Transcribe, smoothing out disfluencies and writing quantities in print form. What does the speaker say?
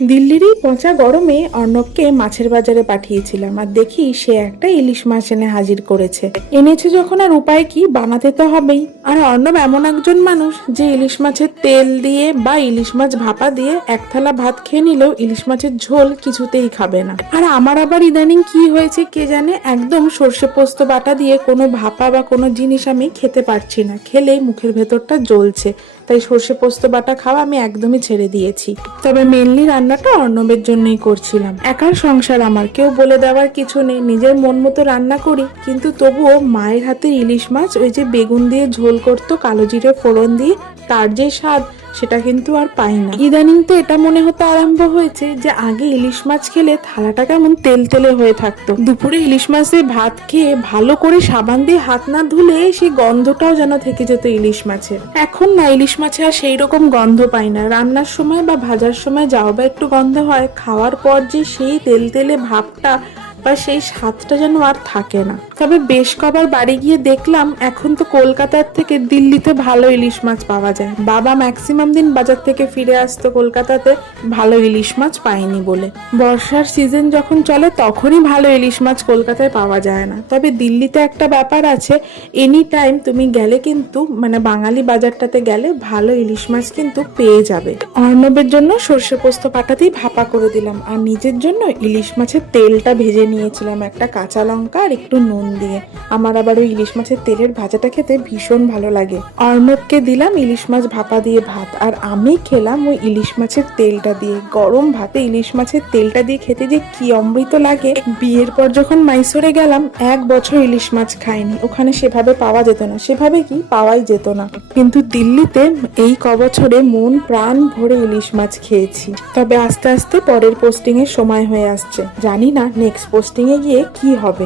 দিল্লির এই পচা গরমে অর্ণবকে মাছের বাজারে পাঠিয়েছিলাম আর দেখি সে একটা ইলিশ মাছ এনে হাজির করেছে। এনেছে যখন আর উপায় কি, বানাতে তো হবেই। আর অর্ণব এমন একজন মানুষ যে ইলিশ মাছের তেল দিয়ে বা ইলিশ মাছ ভাপা দিয়ে এক থালা ভাত খেয়ে নিলেও ইলিশ মাছের ঝোল কিছুতেই খাবে না। আর আমার আবার ইদানিং কি হয়েছে কে জানে, একদম সর্ষে পোস্ত বাটা দিয়ে কোনো ভাপা বা কোনো জিনিস আমি খেতে পারছি না, খেলেই মুখের ভেতরটা জ্বলছে। তাই সর্ষে পোস্ত বাটা খাওয়া আমি একদমই ছেড়ে দিয়েছি। তবে মেনলি রান্নাটা অর্ণবের জন্যই করছিলাম। একার সংসার আমার, কেউ বলে দেওয়ার কিছু নেই, নিজের মন মতো রান্না করি। কিন্তু তবুও মায়ের হাতের ইলিশ মাছ, ওই যে বেগুন দিয়ে ঝোল করতো কালো জিরে ফোড়ন দিয়ে, তার যে স্বাদ সেটা কিন্তু আর পাই না। ইদানিং তো এটা মনে হতে আরম্ভ হয়েছে যে আগে ইলিশ মাছ খেলে থালাটা কেমন তেল তেলে হয়ে থাকতো। দুপুরে ইলিশ মাছ দিয়ে ভাত খেয়ে ভালো করে সাবান দিয়ে হাত না ধুলে সেই গন্ধটাও যেন থেকে যেত ইলিশ মাছের। এখন না, ইলিশ মাছে আর সেই রকম গন্ধ পাই না। রান্নার সময় বা ভাজার সময় যাও বা একটু গন্ধ হয়, খাওয়ার পর যে সেই তেল তেলে ভাবটা বা সেই স্বাদটা যেন আর থাকে না। তবে বেশ কবার বাড়ি গিয়ে দেখলাম এখন তো কলকাতার থেকে দিল্লিতে ভালো ইলিশ মাছ পাওয়া যায়। বাবা ম্যাক্সিমাম দিন বাজার থেকে ফিরে আসতো কলকাতাতে ভালো ইলিশ মাছ পায়নি বলে। বর্ষার সিজন যখন চলে তখনই ভালো ইলিশ মাছ কলকাতায় পাওয়া যায় না। তবে দিল্লিতে একটা ব্যাপার আছে, এনি টাইম তুমি গেলে কিন্তু মানে বাঙালি বাজারটাতে গেলে ভালো ইলিশ মাছ কিন্তু পেয়ে যাবে। অর্ণবের জন্য সর্ষে পোস্ত পাটাতেই ভাপা করে দিলাম, আর নিজের জন্য ইলিশ মাছের তেলটা ভেজে নিয়েছিলাম একটা কাঁচা লঙ্কা আর একটু নুন দিয়ে। আমার আবার ওই ইলিশ মাছের তেলের ভাজাটা খেতে ভীষণ ভালো লাগে। অর্ণবকে দিলাম ইলিশ মাছ ভাপা দিয়ে ভাত, আর আমি খেলাম ওই ইলিশ মাছের তেলটা দিয়ে। গরম ভাতে ইলিশ মাছের তেলটা দিয়ে খেতে যে কি অমৃত লাগে। বিয়ের পর যখন মাইসোরে গেলাম 1 বছর ইলিশ মাছ খাইনি, ওখানে সেভাবে পাওয়া যেত না, সেভাবে কি পাওয়াই যেত না। কিন্তু দিল্লিতে এই কবছরে মন প্রাণ ভরে ইলিশ মাছ খেয়েছি। তবে আস্তে আস্তে পরের পোস্টিং এর সময় হয়ে আসছে, জানি না নেক্সট পোস্টিং এ গিয়ে কি হবে।